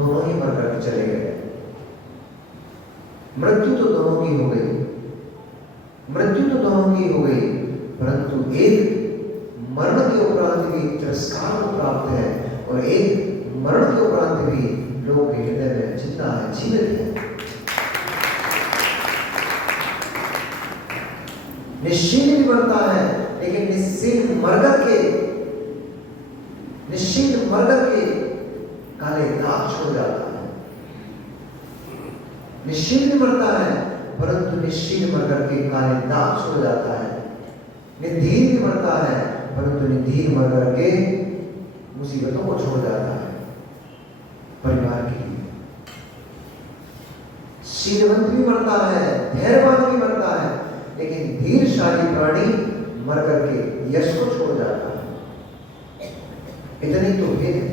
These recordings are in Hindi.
दोनों ही मर कर चले गए। मृत्यु तो दोनों की हो गई, मृत्यु तो दोनों की हो गई, परंतु एक मरण के उपरांत भी तिरस्कार को प्राप्त है और एक मरण के उपरांत भी लोगों के हृदय में जिंदा है, जीवित है। निश्चित भी मरता है, लेकिन निश्चित मरकर के काले दाग छोड़ जाता है। निश्चित भी मरता है, परंतु निश्चित मरकर के काले दाग छोड़ जाता है। निधीर भी मरता है, परंतु निधीर मरकर के मुसीबतों को छोड़ जाता है परिवार के लिए। शीलवंत भी मरता है, धैर्यवान भी मरता है, लेकिन धीरशाली प्राणी मर करके यश को छोड़ जाता है। इतनी तो भेद है,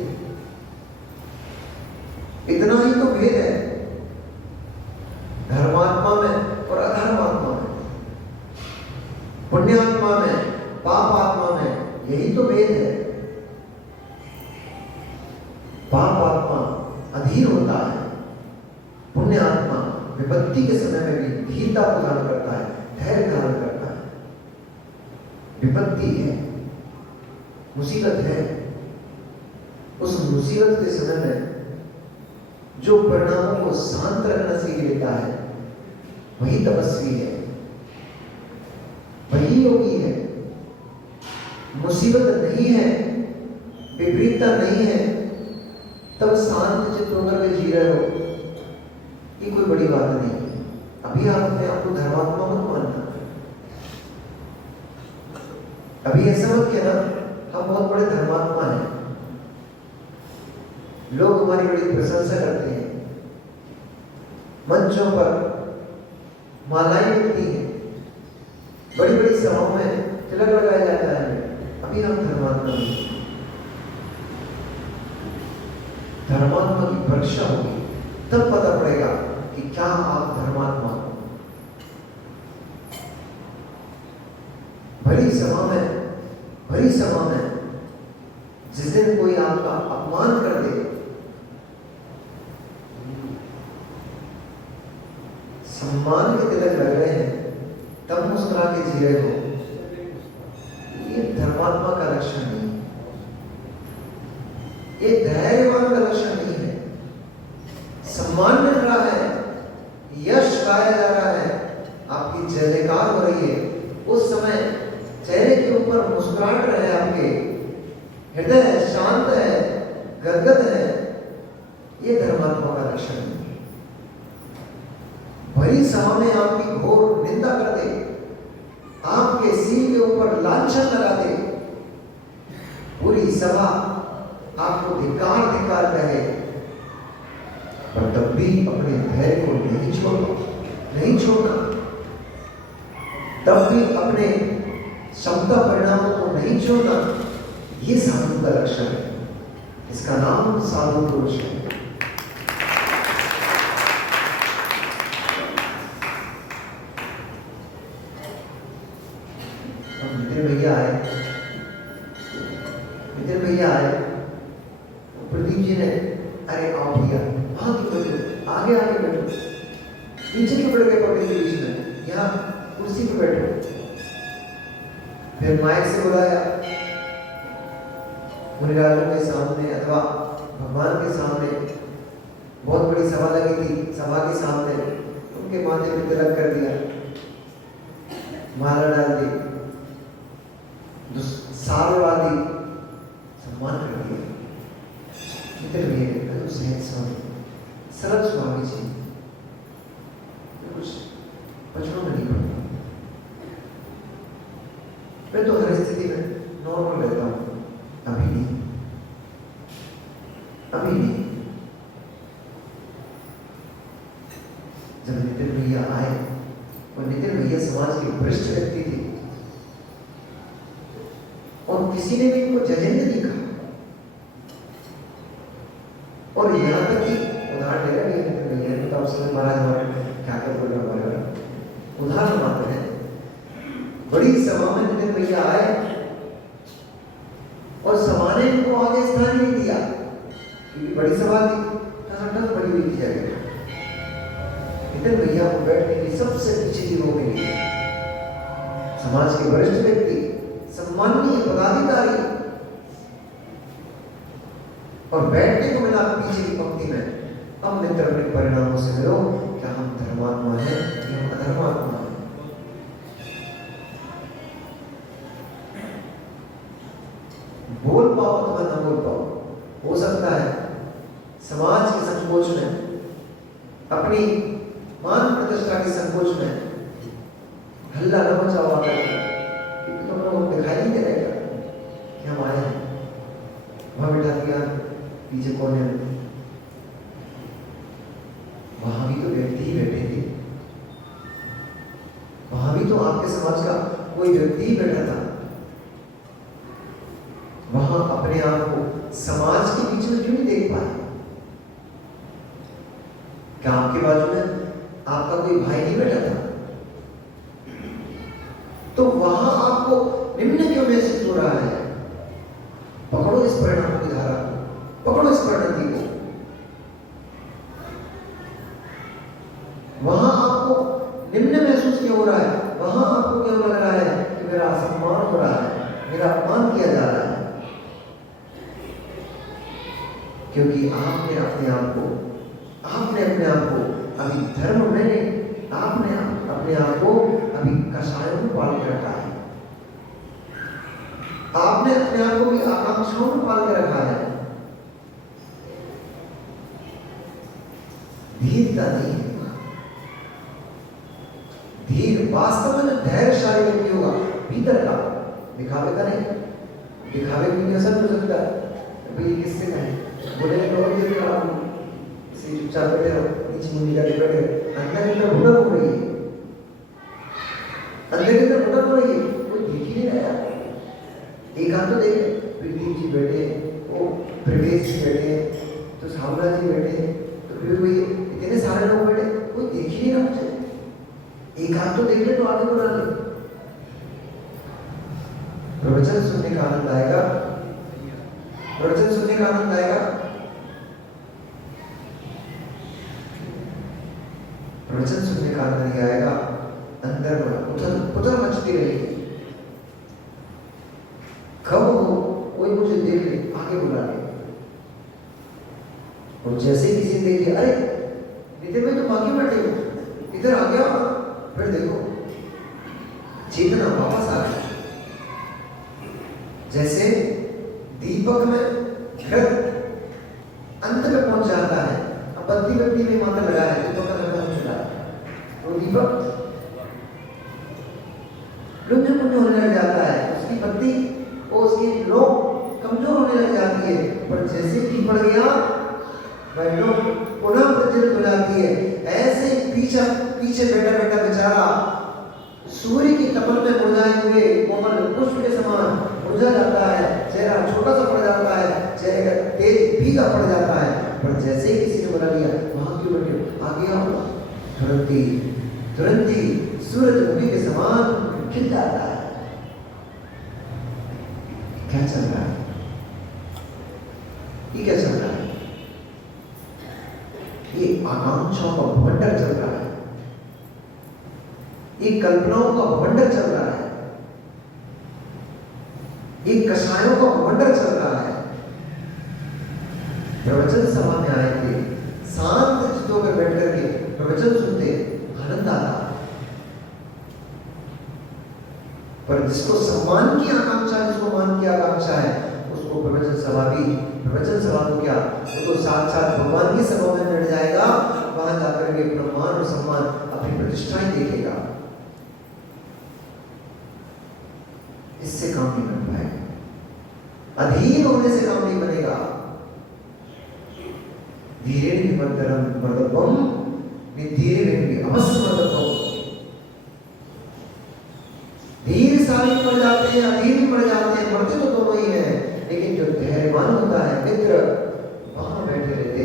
इतना ही तो भेद है धर्मात्मा में और अधर्मात्मा में, पुण्यात्मा में, पाप आत्मा में, यही तो भेद है। पाप आत्मा अधीर होता है, पुण्य आत्मा विपत्ति के समय में भी धीरता को धारण करता है, धैर्य धारण करता है। विपत्ति है, मुसीबत है, उस मुसीबत के समय में जो परिणामों को शांत रखना सीख लेता है वही तपस्वी है, वही योगी है। मुसीबत नहीं है, विपरीतता नहीं है, तब शांत चित्त होकर के जी रहे हो, ये कोई बड़ी बात नहीं है। अभी आप अपने आप को धर्मात्मा मत मानना, अभी ऐसा मत कहना हम बहुत बड़े धर्मात्मा हैं, लोग हमारी बड़ी प्रशंसा करते हैं, मंचों पर मालाएं मिलती हैं, बड़ी बड़ी सभाओं में तिलक लगाया जाता है, अभी हम धर्मात्मा नहीं। धर्मात्मा की परीक्षा होगी, तब पता पड़ेगा कि क्या आप धर्मात्मा हो। भरी सभा में जिस दिन कोई आपका अपमान कर दे, सम्मान के तिलक लग रहे हैं, तब मुस्कुरा के जी रहे हो, ये धर्मात्मा का लक्षण नहीं, ये धैर्यवान का लक्षण नहीं है। सम्मान मिल रहा है, यश गाया जा रहा है, आपकी जय जयकार हो रही है, उस समय चेहरे के ऊपर मुस्कुराहट रहे, आपके हृदय शांत है, गदगद है, ये धर्मात्मा का लक्षण है। भरी सभा में आपकी घोर निंदा कर दे, आपके सिर के ऊपर लांछन लगा दे, पूरी सभा आपको धिक्कार कहे, पर तब भी अपने धैर्य को नहीं छोड़ना, तब भी अपने क्षमता परिणामों को नहीं छोड़ना, ये साधु का लक्षण है। इसका नाम साधु पुरुष है। नितिन भैया आए, प्रदीप जी ने अरे आओ भैया वहां क्यों बैठो, आगे बैठो, पीछे क्यों बैठ गए पब्लिक के बीच में, यहाँ कुर्सी पे बैठो। फिर माइक से बुलाया, मुनिराजों के सामने अथवा भगवान के सामने, बहुत बड़ी सभा लगी थी, सभा के सामने उनके माथे पे तिलक कर दिया, माला डाल दी, साल उड़ा दी, सम्मान कर दिया। नितिन भैया तो सरल स्वामी जी, कुछ बचपन में नहीं पड़ता, मैं तो हर स्थिति में नॉर्मल रहता हूँ, अभी नहीं। जब नितिन भैया आए, और नितिन भैया समाज के वरिष्ठ व्यक्ति थे, और किसी ने भी इनको जजेंद्र नहीं कहा, और यहाँ तक कि उदाहरण ले रहा है, तो आप महाराज हमारे क्या कर बोल रहे हैं, उदाहरण मात्र है। बड़ी सभा में नितिन भैया आए और सभा ने इनको आगे स्थान नहीं दिया, क्योंकि बड़ी सभा थी, ठस पड़ी हुई थी जगह। इतने भैया को बैठने की सबसे पीछे की रो मिली। समाज के वरिष्ठ व्यक्ति, सम्माननीय पदाधिकारी, और बैठने को मिला पीछे की पंक्ति में। अब मित्र अपने परिणामों से मिलो, क्या हम धर्मात्मा हैं कि हम अधर्मात्मा हैं? बोल पाओ अथवा न बोल पाओ, हो सकता है समाज के संकोच में, अपनी मान प्रतिष्ठा के संकोच में हल्ला न मचाओ आकर, क्योंकि तुम लोगों को दिखाई नहीं दे रहेगा कि हम आए हैं। वहां बैठा दिया पीछे कोने में, वहां भी तो व्यक्ति ही बैठे थे, वहां भी तो आपके समाज का कोई व्यक्ति ही बैठा था। वहां अपने आप को समाज के बीच में क्यों नहीं देख पाए? क्या आपके बाजू में आपका कोई भाई नहीं बैठा था? तो वहां आपको निम्न क्यों महसूस हो रहा है? पकड़ो इस परिणाम की धारा को, पकड़ो इस परिणति को। वहां आपको निम्न महसूस क्यों हो रहा है? वहां आपको क्यों लग रहा है कि मेरा असम्मान हो रहा है, मेरा अपमान किया जा रहा है? क्योंकि आपने अपने आप को अभी धर्म में नहीं, आपने अपने आप को अभी कषायों में पाल के रखा है। आपने अपने आप को भी आकांक्षाओं में पाल के रखा है। धीरता नहीं है। धीर वास्तव में धैर्यशाली व्यक्ति होगा, भीतर का, दिखावे का नहीं। दिखावे की असर हो सकता है, भाई किससे कहें, बोले लोग ये खराब इसे चुपचाप बैठे रहो, नीचे मुंडी करके बैठे रहो। अंदर की तरफ भुटक हो रही है, अंदर की तरफ भुटक हो रही है, कोई देख ही नहीं रहा। एक हाथ तो देखे, प्रीति जी बैठे, वो प्रवेश जी बैठे, तो सावला जी बैठे, तो फिर कोई इतने सारे लोग बैठे, कोई देख ही नहीं रहा मुझे। एक हाथ तो देख ले तो आगे बढ़ा ले। प्रवचन सुनने का आनंद आएगा, प्रवचन सुनने का आनंद आएगा। प्रवचन सुनने का आनंद नहीं आएगा, अंदर में उथल मचती रहेगी। कब हो कोई मुझे देख ले, आगे बुला ले, और जैसे किसी देख ले, अरे नितिन भाई तुम आगे बैठे हो, इधर आ गया, फिर देखो चेतना वापस आ गई। जैसे दीपक में घृत अंत में पहुंच जाता है, अब बत्ती बत्ती में माता लगा है, दीपक में पहुंच चुका है, तो दीपक लुंज होने लग जाता है, उसकी बत्ती और उसकी लो कमजोर होने लग जाती है। पर जैसे ही पड़ गया वह लो पुनः प्रज्वलित हो जाती है। ऐसे पीछे बैठा बेचारा सूर्य की तपन में मुरझाए हुए कोमल पुष्प के समान मुरझा जाता है, चेहरा छोटा सा पड़ जाता है, चेहरे का तेज भीगा पड़ जाता है। पर जैसे ही किसी ने बुला लिया, वहां क्यों बैठे, आगे आओ, तुरंत ही सूरजमुखी के समान खिल जाता है। क्या चल रहा है? ये क्या चल रहा है? ये आकांक्षाओं का भंडार चल रहा है, ये कल्पनाओं का भंडार चल रहा है, ये कषायों का भंडार चल रहा है। प्रवचन सभा में आए थे, शांत चित्त होकर बैठ करके प्रवचन सुनते, आनंद आता। पर जिसको सम्मान की आकांक्षा, जिसको मान की आकांक्षा है, उसको प्रवचन सभा तो क्या, वो तो साक्षात भगवान की सभा में बैठ जाएगा, वहां जाकर के अपना मान और सम्मान, अपनी प्रतिष्ठा ही देखेगा। इससे काम नहीं बन पाएगा, अधीन होने से काम नहीं बनेगा। धीरे मर्दपम धीरे अवश्य मर्दपम। धीरशाली पड़ जाते हैं, अधीर पड़ जाते हैं, मरते तो दोनों ही हैं, लेकिन जो धैर्यवान होता है मित्र, वहां बैठे रहते,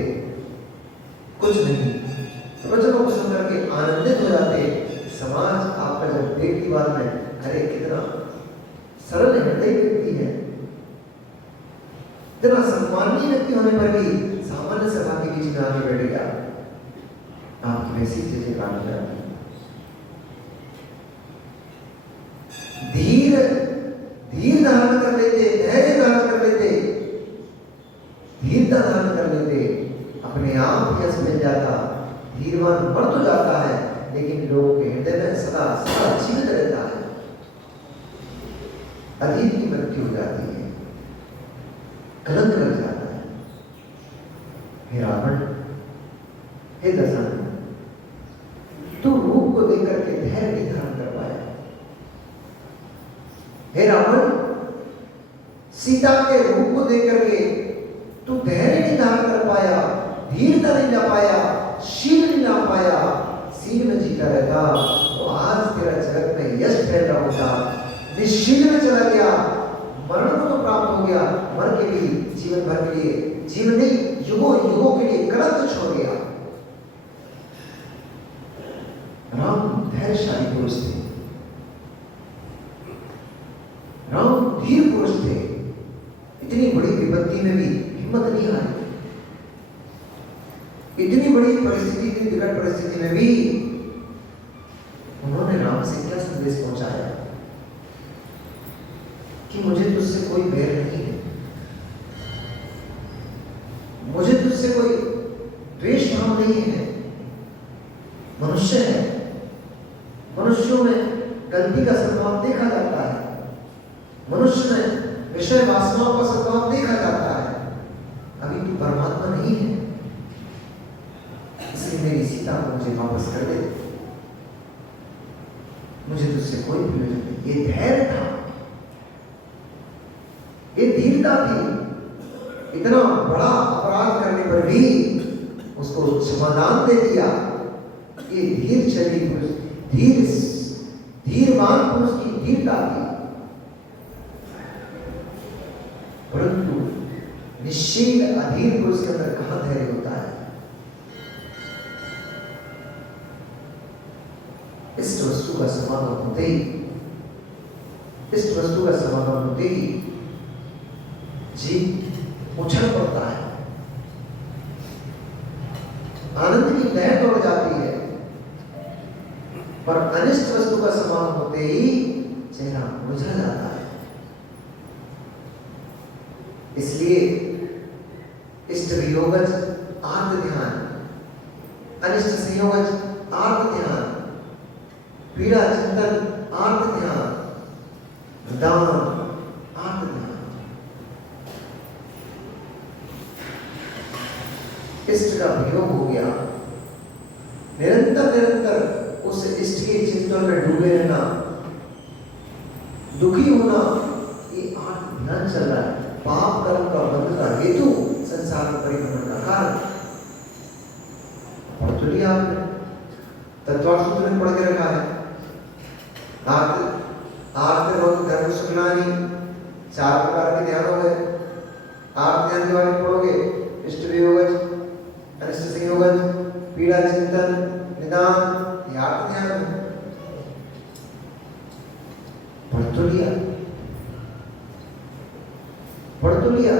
कुछ नहीं, प्रवचनों को सुन करके आनंदित हो जाते। समाज आपका जब देखती बात में, अरे कितना सरल हृदय व्यक्ति है, इतना सम्मानीय व्यक्ति होने पर भी सामान्य सभा के बीच में आके बैठ गया, आपकी वैसी चीजें काम करती। धीर धारण कर लेते, धैर्य धारण कर लेते, धीरता धारण कर लेते, अपने आप यश मिल जाता, धीरवान मर तो जाता है लेकिन लोगों के हृदय में सदा सदा जीवित रहता है। अधीर की मृत्यु हो जाती है, कलंक लग जाता है। हे रावण, हे दशरथ, तू रूप को देख करके धैर्य नहीं धारण कर पाया। हे रावण, सीता के रूप को देख करके तू धैर्य नहीं धारण कर पाया, धीरता नहीं ला पाया, शील नहीं ला पाया। शील में जीता रहता तो आज तेरा जगत में यश फैलता होता। निश्शील में चला गया, मरण को तो प्राप्त हो गया, मर के भी जीवन भर के लिए, जीवन नहीं युगों युगों के लिए कलंक छोड़ गया। राम धैर्यशाली पुरुष थे, राम धीर पुरुष थे। इतनी बड़ी विपत्ति में भी हिम्मत नहीं हारी, इतनी बड़ी परिस्थिति की विकट परिस्थिति में भी उन्होंने राम से क्या संदेश पहुंचाया कि मुझे तुझसे कोई बैर नहीं है, मुझे तुझसे कोई द्वेष भाव नहीं है। मनुष्य है, मनुष्यों में गलती का स्वभाव देखा जाता है, मनुष्य में विषय वासनाओं का स्वभाव देखा जाता है। अभी तू परमात्मा नहीं है, इसलिए मेरी सीता को मुझे वापस कर दे, मुझे तुझसे कोई प्रयोजन नहीं। ये धैर्य था, ये धीरता थी। इतना बड़ा अपराध करने पर भी उसको क्षमादान दे दिया। ये धीर चली पुरुष, धीरवान पुरुष की धीरता थी। परंतु निश्चल अधीर पुरुष के अंदर कहां धैर्य होता है। इस वस्तु का समागम होते ही, इस वस्तु का समागम होते ही जीव उछल पड़ता है, आनंद की लहर दौड़ जाती है। पर अनिष्ट वस्तु का समागम होते ही चेहरा मुरझा जाता है। इसलिए इष्ट वियोगज आर्त ध्यान, अनिष्ट संयोगज आर्त ध्यान, पीड़ा चिंतन आर्त ध्यान, दान आर्त ध्यान। इष्ट का वियोग हो गया, निरंतर निरंतर उस इष्ट के चिंतन में डूबे रहना, दुखी होना, ये आर्त ध्यान चल रहा है। पाप कर्म का बंध का हेतु, संसार में परिभ्रमण का कारण। पढ़ तो लिया आपने, तत्वार्थ सूत्र में पढ़ के रखा है। आर्त रोग धर्म सुखनानी, 4 प्रकार के ध्यान हो गए। आर्त ध्यान के बारे में पढ़ोगे, इष्ट वियोगज, अनिष्ट संयोगज, पीड़ा चिंतन, निदान, ये आर्त ध्यान है। पढ़ तो लिया, पढ़ तो लिया।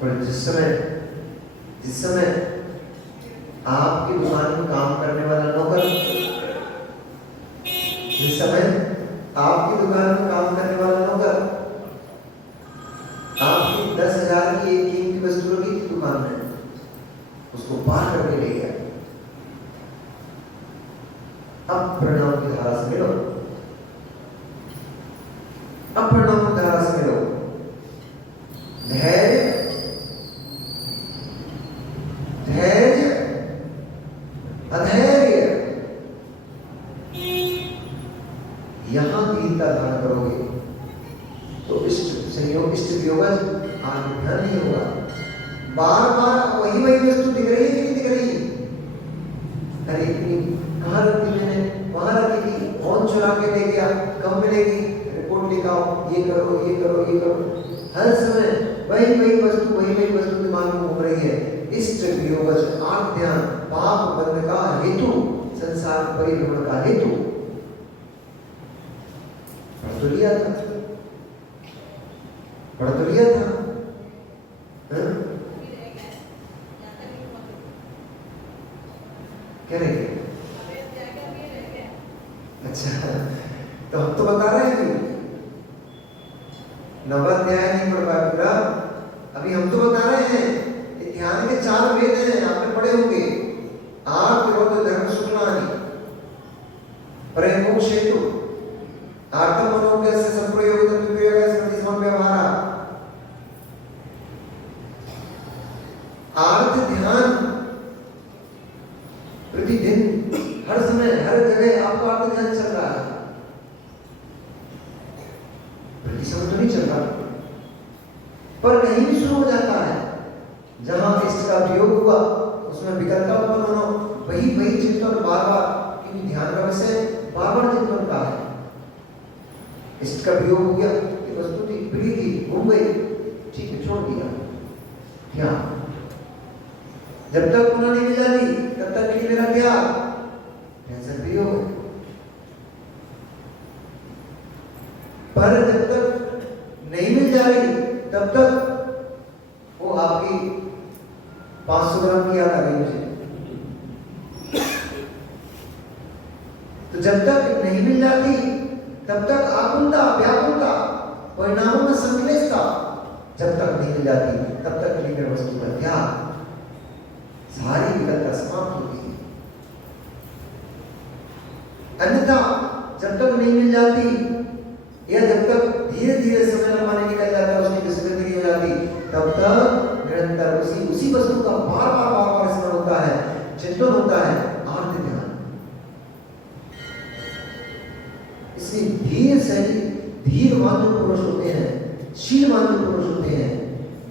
पर जिस समय आपकी दुकान में काम करने वाला नौकर, जिस समय आपकी दुकान में काम करने वाला नौकर आपकी 10,000 की एक कीमती वस्तु रखी थी दुकान में, उसको पार करके ले गया। अब परिणाम की धारा से मिलो, अब परिणाम की धारा से मिलो। धैर्य, धैर्य, अधैर्य, यहां धीरता धारण करोगे तो इष्ट संयोग, इष्ट वियोगज आगे ध्यान नहीं होगा। बार बार वही वस्तु दिख रही है कि नहीं दिख रही? अरे इतनी कहाँ रखी मैंने, वहां रखी थी, कौन चुरा के ले गया, कब मिलेगी, रिपोर्ट लिखाओ, ये करो, ये करो, ये करो। हर समय वही वस्तु दिमाग में घूम रही है। इष्ट वियोगज आर्त ध्यान, पाप बंध का हेतु, संसार परिभ्रमण का हेतु। पढ़ तो लिया था, पढ़ तो लिया था। क्या रह गया? अच्छा, तो हम तो बता रहे हैं कि नवाध्याय नहीं पढ़ पाया पूरा। अभी हम तो बता रहे हैं कि ध्यान के 4 वेद हैं, आपने पढ़े होंगे। आर्त, रोध, धर्म, शुक्लानि, प्रेम, हेतु, आर्त, मनोज्ञ, संप्रयोग, विप्रयोग, स्मृति, समव्यवहार। आर्त ध्यान प्रतिदिन हर समय हर जगह आपको आर्त ध्यान चल रहा है। प्रति समय तो नहीं चल रहा, पर कहीं भी शुरू हो जाता है जहां इसका प्रयोग हुआ उसमें विकल्पता उत्पन्न होना, वही चिंतन बार बार, क्योंकि ध्यान का विषय बार बार चिंतन का है। इसका प्रयोग हो गया, ये वस्तु थी, प्रिय थी, घूम गई, ठीक है, छोड़ दिया। क्या जब तक पुनः नहीं मिला दी तब तक के लिए मेरा त्याग, कैसे प्रयोग है। पर जब तक नहीं मिल जा रही तब तक वो आपकी 500 ग्राम की याद आ गई मुझे। तो जब तक नहीं मिल जाती तब तक आकुलता, व्याकुलता, परिणामों में संक्लेशता, जब तक नहीं मिल जाती तब तक के लिए वस्तु का त्याग, सारी विकल्पता समाप्त होती है। अन्यथा जब तक नहीं मिल जाती या जब तक धीरे धीरे समय लंबाने निकल जाता है, उसकी विस्मृति हो जाती, तब तक निरंतर उसी वस्तु का बार बार स्मरण होता है, चिंतन होता है, आर्त ध्यान। इसलिए धीरवान जो पुरुष होते हैं, शीलवान जो पुरुष होते हैं,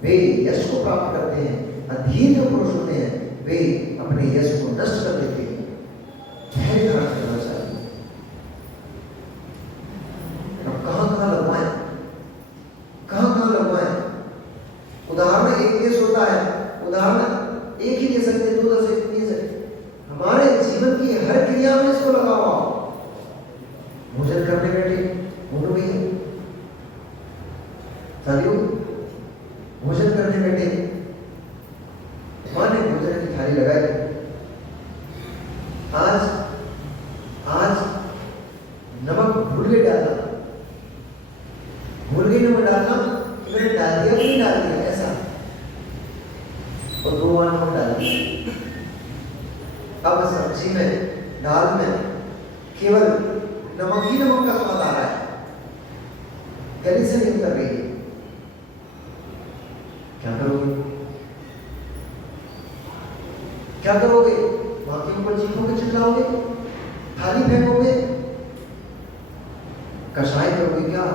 वे यश को प्राप्त करते हैं। अधीर जो पुरुष होते हैं वे अपने यश को नष्ट कर देते हैं। धैर्य धारण करना चाहिए। अब कहां लगवाएं, कहां लगवाएं? उदाहरण एक केस होता है, उदाहरण एक ही दे सकते, 2 दे सकते। हमारे जीवन की हर क्रिया में इसको लगाओ। भोजन करने बैठे उठ गई, साथियों भोजन करने बैठे, मां ने भोजन की थाली लगाई। आज नमक भूल गए डालना, नमक डालना, मैंने डाल दिया नहीं डाल दिया ऐसा, और 2 बार नमक डाल दिया। अब सब्जी में, दाल में केवल नमक ही नमक का स्वाद आ रहा है, गले से नहीं उतर रही है। क्या करोगे? क्या करोगे? मां के ऊपर चीखोगे, चिल्लाओगे, थाली फेंकोगे, कषाय करोगे क्या?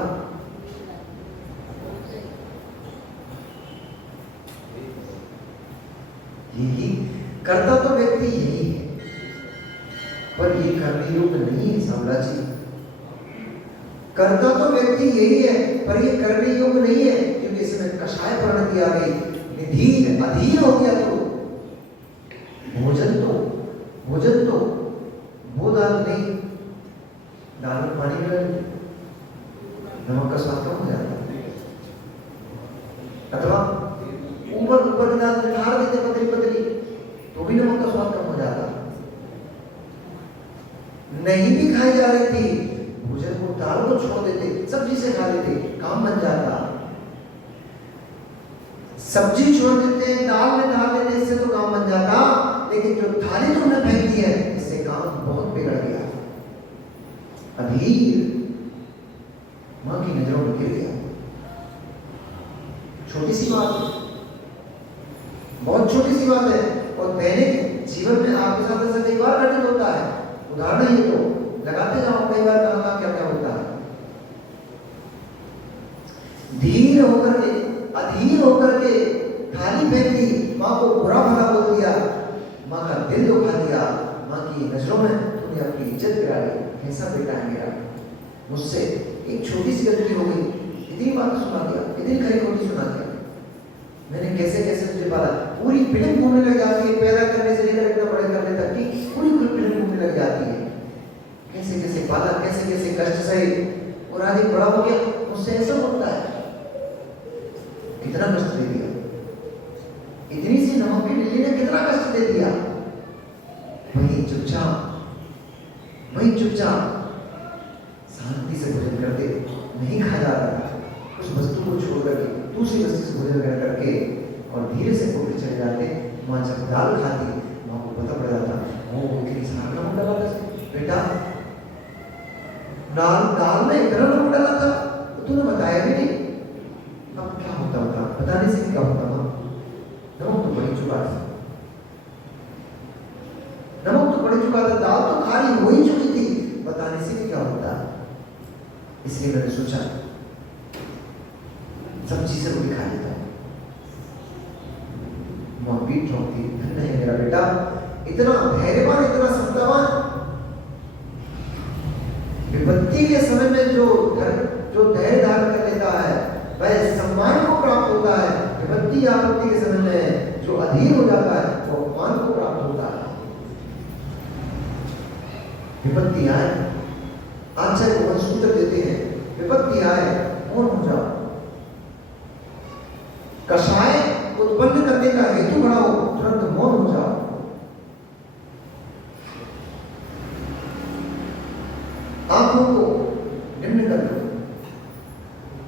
यही करता तो व्यक्ति यही है, पर ये करने योग्य नहीं है। साम्राज्य करता तो व्यक्ति यही है, पर ये करने योग्य नहीं है, क्योंकि इसमें कषाय परिणति आ गई, निधीर अधीर हो गया। तो भोजन तो वो दाल नहीं, दाल में पानी मिला, नमक का स्वाद कम हो जाता है। अथवा ऊपर की दाल ठार देते पतली, तो भी नमक का स्वाद कम हो जाता। नहीं भी खाई जा रही थी, भोजन को, दाल को छोड़ देते, सब्जी से खा लेते, काम बन जाता। सब्जी छोड़ देते, दाल में डाल देते, इससे तो काम बन जाता, लेकिन जो थाली तुमने फेंक दी है, इससे काम बहुत बिगड़ गया। अधीर मां की नजरों में गिर गया। छोटी सी बात है, बहुत छोटी सी बात है, और दैनिक जीवन में आपके साथ ऐसा कई बार घटित होता है। उदाहरण ही तो लगाते जाओ, कई बार कहां क्या क्या होता है। धीर होकर के, अधीर होकर के थाली फेंक दी, मां को बुरा भला बोल दिया, मां का दिल दुखा दिया, मां की नजरों में तुमने अपनी इज्जत गिरा दी। कैसा बेटा है मेरा, मुझसे एक छोटी सी गलती हो गई, इतनी बात सुना दिया, इतनी खरी खोटी सुना दिया, मैंने कैसे कैसे तुझे पाला। पूरी फिल्म घूमने लग जाती है, पैदा करने से लेकर इतना बड़े करने तक की पूरी फिल्म घूमने लग जाती है। कैसे कैसे पाला, कैसे कैसे कष्ट सहे, और आज बड़ा हो गया, मुझसे ऐसा होता है। कितना कष्ट दे दिया, इतनी सी नमक की डिल्ली ने कितना कष्ट दे दिया। वही चुपचाप शांति से भोजन करते, नहीं खा जा रहा था, उस वस्तु को छोड़ करके दूसरी वस्तु से भोजन करके और धीरे से पोखरी चले जाते। माँ जब दाल खाती, माँ को पता पड़ जाता, नमक डाला था बेटा, दाल में इतना नमक डाला था, तो तूने बताया भी नहीं। अब क्या होता होता, बताने से क्या होता माँ, नमक तो बढ़ चुका था, दाल तो खाली हो ही चुकी थी, बताने से भी क्या होता। इसलिए मैंने सोचा सब्जी से रोटी खा लेता हूँ। माँ पीठ ठोकती, धन्य है मेरा बेटा, इतना धैर्यवान, इतना सत्तावान, विपत्ति के समय में जो धैर्य धारण कर लेता है वह सम्मान को प्राप्त होता है। विपत्ति आपत्ति के समय में जो अधीर हो जाता है वो अपमान को प्राप्त होता है। विपत्ति आए, आचार्य को सूत्र देते हैं, विपत्ति आए मौन हो जाओ, कषाय उत्पन्न करने का हेतु बढ़ाओ, तुरंत मौन हो जाओ। आंखों को निम्न कर दो,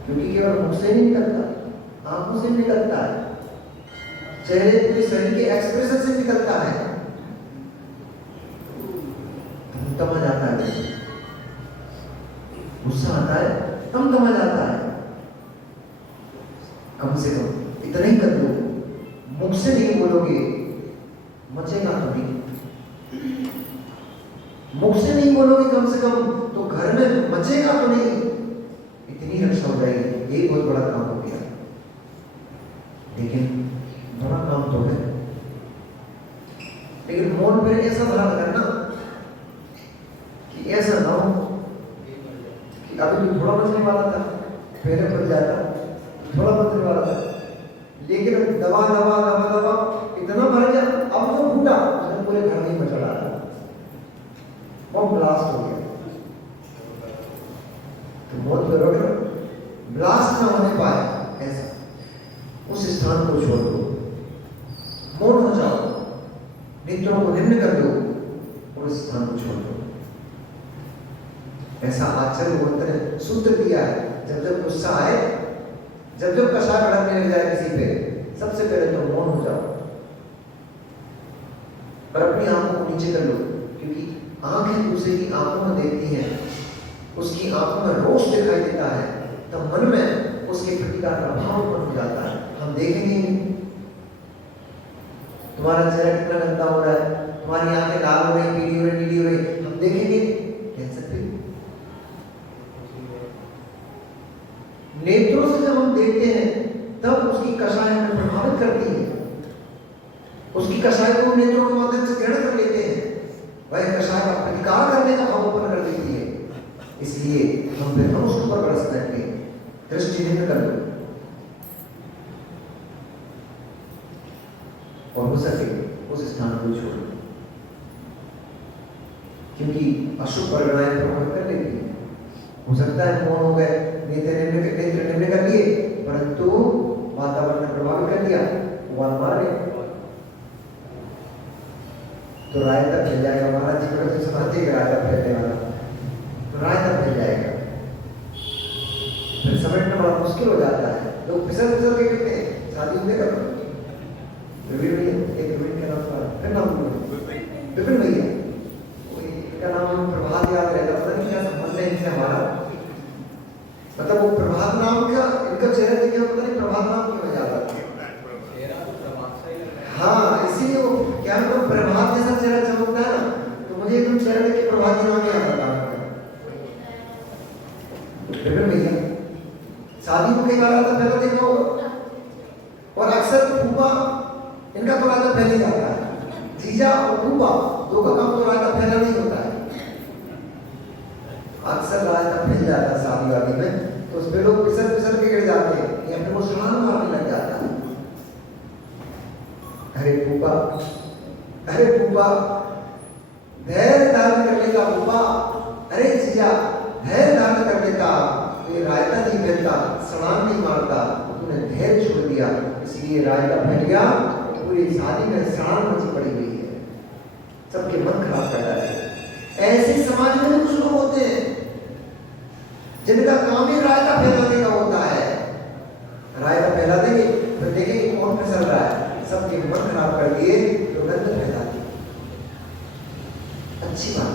क्योंकि केवल मुख से नहीं निकलता, आंखों से निकलता है, चेहरे के शरीर के एक्सप्रेशन से निकलता है। तमा जाता है, गुस्सा आता है, तमा जाता है। कम से कम इतना ही कर दो, मुख से नहीं बोलोगे मचेगा तो नहीं, मुख से नहीं बोलोगे कम से कम तो घर में मचेगा तो नहीं, इतनी रक्षा हो जाएगी। यही बहुत बड़ा काम हो गया, लेकिन बड़ा काम तो है। लेकिन मौन पर ऐसा ध्यान करना कि ऐसा ना हो कि अभी तो थोड़ा बचने वाला था, पहले बच जाता, थोड़ा बचने वाला था, लेकिन दबा इतना भर गया, अब तो फूटा, उसने पूरे घर में मचा डाला, वो ब्लास्ट हो गया। तो बहुत बरोबर ब्लास्ट ना होने पाए ऐसा, उस स्थान को छोड़ दो, मौन हो जाओ, नेत्रों को निम्न कर दो और उस स्थान को छोड़ दो। ऐसा आचार्य भगवंत ने सूत्र दिया है। जब गुस्सा आए, जब कषाय भड़कने लग जाए किसी पे, सबसे पहले तो मौन हो जाओ और अपनी आंखों को नीचे कर लो, क्योंकि आंखें दूसरे की आंखों में देखती हैं, उसकी आंखों में रोष दिखाई देता है, तो मन में उसके प्रति का प्रभाव उत्पन्न हो जाता है। हम देखेंगे तुम्हारा चेहरा कितना गंदा हो रहा है, तुम्हारी आंखें लाल हो रही, पीली हो रही, नीली हो रही, हम देखेंगे, कह सकते नेत्रों से जब हम देखते हैं तब उसकी कषाय हमें प्रभावित करती है, उसकी कषाय को नेत्रों के माध्यम से ग्रहण कर लेते हैं, वह कषाय का प्रतिकार करने का भाव उत्पन्न कर देती है। इसलिए हम फिर हम उसके ऊपर बरस करके दृष्टि निम्न कर लो और हो सके उस स्थान को छोड़ो, क्योंकि अशुभ परिणाम प्रभावित कर लेती है। हो सकता है मौन हो गए, नेत्र निम्न कर लिए, परंतु वातावरण ने प्रभावित कर दिया, वो मार गए तो राय तक फैल जाएगा। महाराज जी बड़े सुनाते हैं राय तक फैलने वाला, तो राय तक फैल जाएगा, फिर समेटना बड़ा मुश्किल हो जाता है। लोग फिसल के कहते हैं शादी में करो, एक विपिन का नाम फिर नाम विपिन भैया, इनका नाम प्रभात याद रहता, पता नहीं क्या संबंध है इनसे हमारा, मतलब वो प्रभात नाम का इनका चेहरा देखे पता नहीं प्रभात नाम क्यों याद आता है। हाँ, इसीलिए वो क्या मतलब प्रभात जैसा चेहरा चमकता है ना, तो मुझे एकदम चेहरा देख के प्रभात नाम याद आता है। विपिन भैया शादी को कई बार आता पहले देखा होगा, और अक्सर फूफा इनका तो रायता फैल ही जाता है, जीजा और फूफा दो का काम तो रायता फैला नहीं होता है, अक्सर रायता फैल जाता है शादी वादी में, तो उस पे लोग फिसल के गिर जाते हैं या फिर वो सुनाना मारने लग जाता है। अरे फूफा धैर्य धारण कर लेता, फूफा अरे जीजा धैर्य धारण कर लेता, तो ये रायता नहीं फैलता, सड़ान नहीं मारता, तूने धैर्य छोड़ दिया, इसलिए रायता फैल गया, पूरी शादी में सड़ान मची पड़ी हुई है, सबके मन खराब कर डाले। ऐसे समाज में कुछ लोग होते हैं जिनका काम ही रायता फैलाने का होता है। रायता फैला देंगे तो देखेंगे कौन फिसल रहा है, सबके मन खराब कर दिए तो गंदगी फैला दी। अच्छी बात,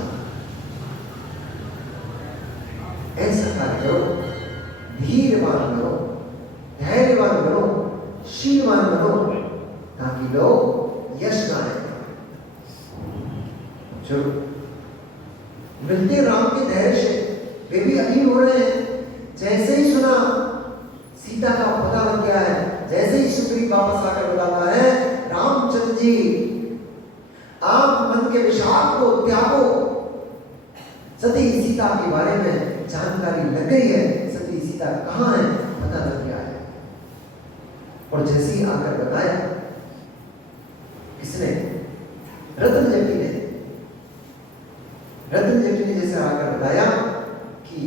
ऐसा कार्य करो, धीरवान बनो, धैर्यवान बनो, शीलवान बनो, ताकि लोग यश गाएं। जो मिलते राम के धैर्य से वे भी अधीन हो रहे हैं। जैसे ही सुना सीता का पता लग गया है, जैसे ही सुग्रीव वापस आकर बताता है, रामचंद्र जी आप मन के विषाद को त्यागो, सती सीता के बारे में जानकारी लग गई है, सती सीता कहाँ है पता लग गया है। और जैसे ही आकर बताया, किसने? रतन जेठी ने। रतन जेठी ने जैसे आकर बताया कि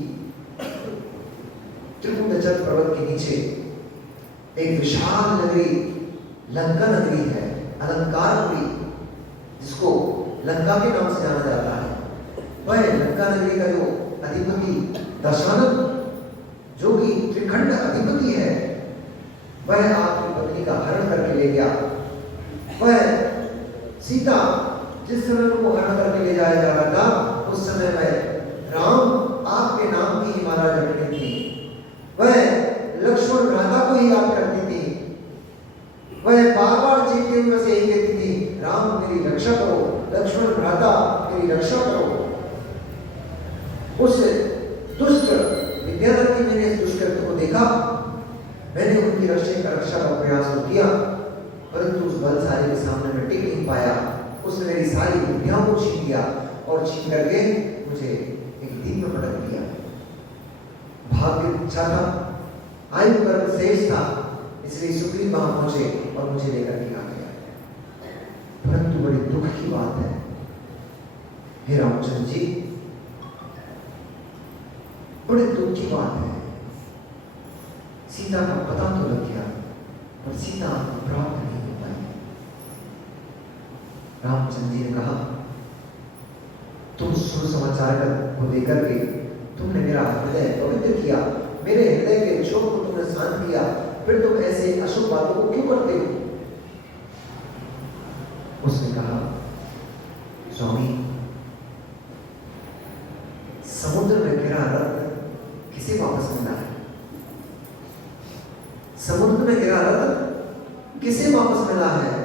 त्रिकुटाचल पर्वत के नीचे एक विशाल नगरी लंका नगरी है, अलंकारपुरी, जिसको लंका के नाम से जाना जाता है। वह लंका नगरी का जो अधिपति दशानन, जो कि त्रिखंड अधिपति है, वह आपकी पत्नी का हरण करके ले गया। वह सीता जिस समय को हरण करके ले जाया जा रहा था, उस समय वह राम आपके नाम की ही माला जपती थी, वह लक्ष्मण भ्राता को ही याद करती थी, वह बार बार चीखते हुए से यही कहती थी, राम मेरी रक्षा करो, लक्ष्मण भ्राता मेरी रक्षा करो। उस दुष्ट विद्याधर की मैंने इस दुष्कृत्य को देखा, मैंने उनकी रक्षा का प्रयास तो किया, परंतु उस बलशाली के सामने मैं टिक नहीं पाया। उसने मेरी सारी विद्याओं को छीन लिया और छीन करके मुझे एक दिन में पटक दिया। भाग्य अच्छा था, आयु कर्म शेष था, इसलिए सुग्रीव वहां पहुंचे और मुझे लेकर के आ गया। परंतु बड़ी दुख की बात है, हे रामचंद्र जी, बड़े दुख की बात है, सीता का पता तो लग गया पर सीता प्राप्त नहीं हो पाई। रामचंद्र जी ने कहा, तुम सुसमाचार को देकर के तुमने मेरा हृदय पवित्र किया, मेरे हृदय के क्षोभ को तुमने शांत किया, फिर तुम ऐसे अशुभ बातों को क्यों करते हो? उसने कहा, स्वामी, समुद्र में गिरा रत्न किसे वापस मिला है? समुद्र में गिरा रत्न किसे वापस मिला है?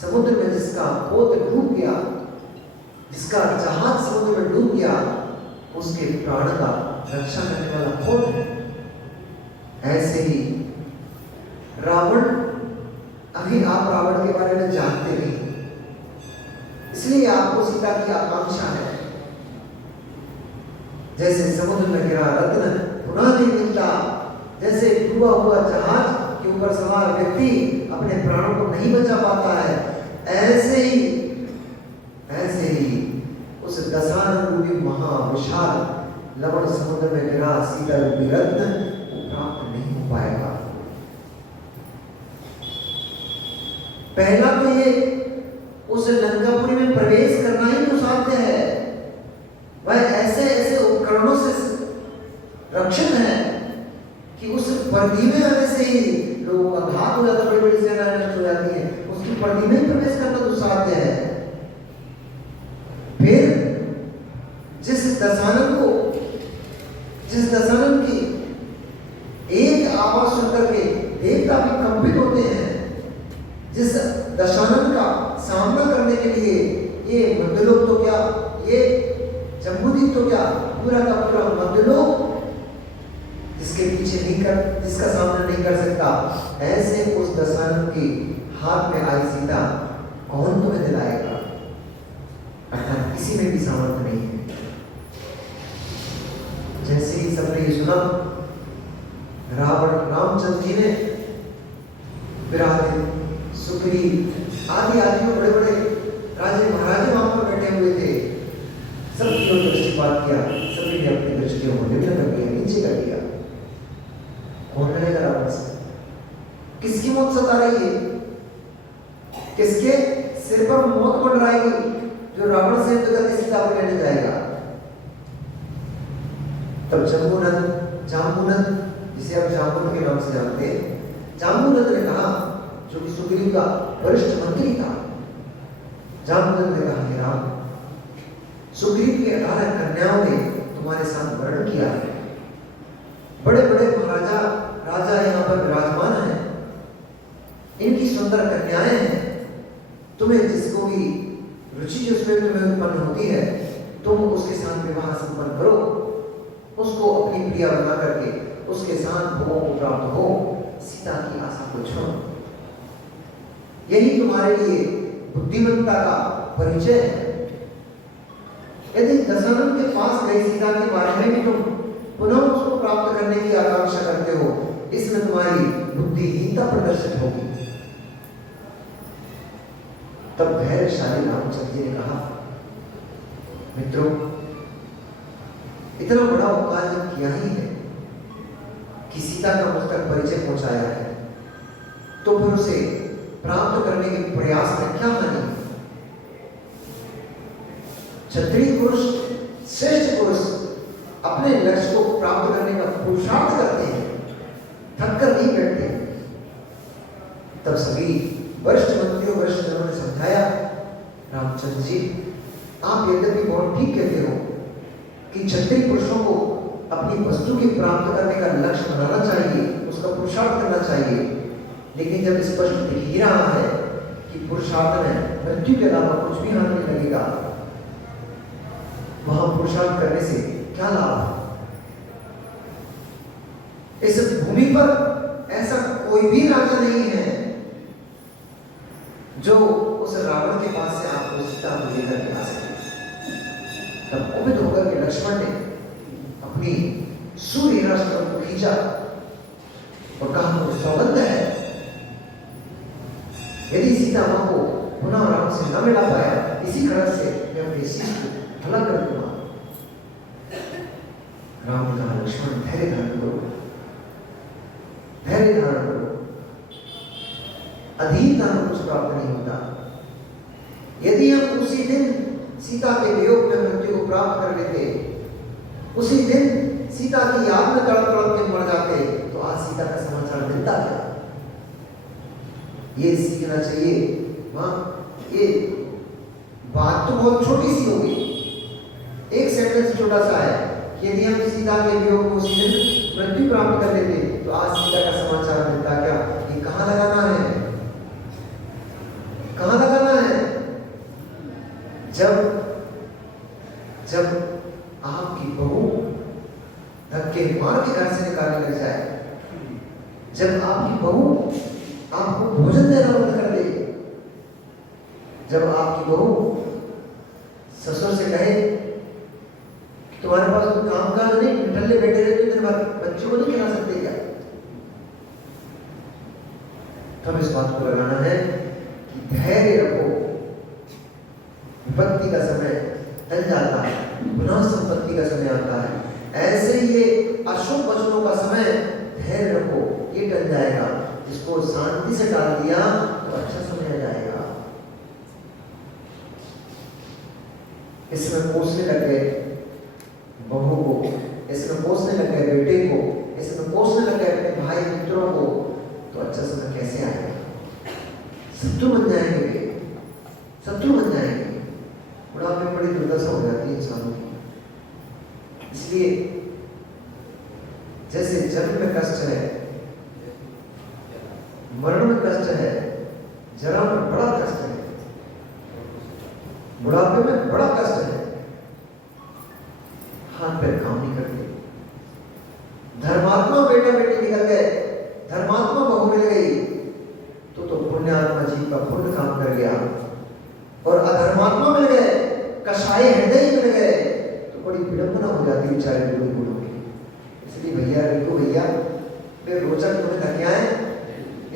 समुद्र में जिसका पोत डूब गया, जिसका जहाज समुद्र में डूब गया, उसके प्राण का रक्षा करने वाला कौन है? ऐसे ही रावण, अभी आप रावण के बारे में जानते नहीं, इसलिए आपको सीता की आकांक्षा है। जैसे समुद्र में गिरा रत्न पुनः नहीं मिलता, जैसे डूबा हुआ जहाज के ऊपर सवार व्यक्ति अपने प्राणों को नहीं बचा पाता है, ऐसे ही उस दशानन रूपी महाविशाल लवण समुद्र में गिरा सीता रूपी रत्न प्राप्त नहीं हो पाएगा। पहला तो ये उस लंकापुरी में प्रवेश करना ही तो साध्य है, वह ऐसे उपकरणों से रक्षित है कि उस पर्दी में आने से ही लोगों का घात हो जाता, बड़ी बड़ी सेना नष्ट हो जाती है, उसकी पर्दी में प्रवेश करना तो साध्य है। फिर जिस दशानन की एक आवाज सुनकर के देवता भी कंपित होते हैं, जिस दशानन का सामना करने के लिए ये मध्यलोक तो क्या, ये जम्बूद्वीप तो क्या, पूरा का पूरा मध्यलोक जिसका सामना नहीं कर सकता, ऐसे उस दशानन के हाथ में आई सीता कौन तुम्हें दिलाएगा? अर्थात किसी में भी सामर्थ्य नहीं है। जैसे ही सबने ये सुना, रामचंद्र जी ने विराट, सुग्रीव आदि बड़े बड़े राजे महाराजे वहां पर बैठे हुए थे, सबकी ओर दृष्टिपात किया, सभी ने अपनी दृष्टियों को निम्न कर दिया, नीचे कर दिया। कौन लड़ेगा रावण से? किसकी मौत सता रही है? किसके सिर पर मौत मंडराएगी? जो रावण से युद्ध करके सीता को लेने जाएगा। तब जाम्बूनंद, जिसे आप जाम्बून के नाम से जानते हैं, जाम्बूनंद ने कहा, जो कि सुग्रीव का वरिष्ठ मंत्री था, जाम्बूनंद ने कहा, हे राम, सुग्रीव की 18 कन्याओं ने तुम्हारे साथ वर्ण किया है। बड़े बड़े महाराजा राजा यहाँ पर विराजमान हैं, इनकी सुंदर कन्याएं हैं। तुम्हें जिसको भी रुचि जिसमें तुम्हें उत्पन्न होती है, तुम उसके साथ विवाह संपन्न करो, उसको अपनी प्रिया बना करके उसके साथ भोगों को प्राप्त हो, सीता की आशा को छोड़ो। यही तुम्हारे लिए बुद्धिमत्ता का परिचय है। यदि दशरथ के पास गई सीता के बारे में भी तुम पुनः उसको प्राप्त करने की आकांक्षा करते हो, इसमें तुम्हारी बुद्धिहीनता प्रदर्शित होगी। तब धैर्यशाली रामचंद्र जी ने कहा, मित्रों, इतना बड़ा उपकार जब किया ही है कि सीता का मुझ तक परिचय पहुंचाया है, तो फिर उसे प्राप्त करने के प्रयास में क्या हानि? क्षत्रिय पुरुष, श्रेष्ठ पुरुष अपने लक्ष्य को प्राप्त करने का पुरुषार्थ करते हैं, थक कर नहीं बैठते। तब सभी वरिष्ठ मंत्रियों, वरिष्ठ जनों ने समझाया, रामचंद्र जी, आप यद्यपि बहुत ठीक कहते हो कि क्षत्रिय पुरुषों को अपनी वस्तु की प्राप्त करने का लक्ष्य बनाना चाहिए, उसका पुरुषार्थ करना चाहिए, लेकिन जब स्पष्ट दिख ही रहा है कि पुरुषार्थ में मृत्यु के अलावा कुछ भी हानि नहीं लगेगा, वहां पुरुषार्थ करने से क्या लाभ? इस भूमि पर ऐसा कोई भी राजा नहीं है जो उस रावण के पास से आपको सीता को लेकर के आ सके। तब कुपित होकर के लक्ष्मण ने अपनी सूर्यराष्ट्र को खींचा और कहा, वो सौगंध है, यदि सीता मां को पुनः राम से न मिला पाया, इसी कारण से मैं अपने शीश को हला कर दूंगा। राम ने कहा, लक्ष्मण, धैर्य धारण करो, धैर्य धारण करो, अधीनता में कुछ प्राप्त नहीं होता। यदि हम उसी दिन सीता के वियोग में मृत्यु को प्राप्त कर लेते, उसी दिन सीता की याद में तड़प तड़प के मर जाते, तो आज सीता का समाचार मिलता क्या? ये सीखना चाहिए। मां, ये बात तो बहुत छोटी सी होगी, एक सेंटेंस छोटा सा है, यदि हम सीता के वियोग में उसी दिन मृत्यु प्राप्त कर लेते, तो आज सीता का समाचार मिलता क्या? ये कहां लगाना है? कहां लगाना है? जब आपकी बहू धक्के मार के घर से निकालने लग जाए, जब आपकी बहू आपको भोजन देना बंद कर दे, जब आपकी बहू ससुर से कहे कि तुम्हारे पास कोई काम काज नहीं, निठल्ले बैठे रहते दिन भर, बच्चों को नहीं खिला सकते क्या? तब इस बात को लगाना है कि धैर्य रखो, विपत्ति का समय टल जाता है, पुनः संपत्ति का समय आता है। ऐसे ही ये अशुभ वचनों का समय, धैर्य रखो, ये टल जाएगा। इसको शांति से डाल दिया तो अच्छा समय आ जाएगा। इसमें पोसने लग गए बहू को, इसमें पोसने लग गए बेटे को, इसमें पोसने लग गए अपने भाई मित्रों को, तो अच्छा समय कैसे आएगा? शत्रु बन जाएंगे वे, शत्रु बन जाएंगे। बुढ़ापे में बड़ी दुर्दशा हो जाती है इंसानों की। इसलिए जैसे जन्म में कष्ट है, मरण में कष्ट है, जरा में बड़ा कष्ट है, बुढ़ापे में बड़ा कष्ट है, हाथ पैर काम नहीं करते। धर्मात्मा बेटा बेटी निकल गए, धर्मात्मा बहू मिल गई, तो पुण्यात्मा जी का पुण्य काम कर गया। और अधर्मात्मा मिल गए, कषाय हृदय मिल गए, तो बड़ी विडंबना हो जाती है बेचारे बूढ़े बूढ़ों की। इसलिए भैया, रिंकू भैया, वे रोचक तुम्हें धक्याएं,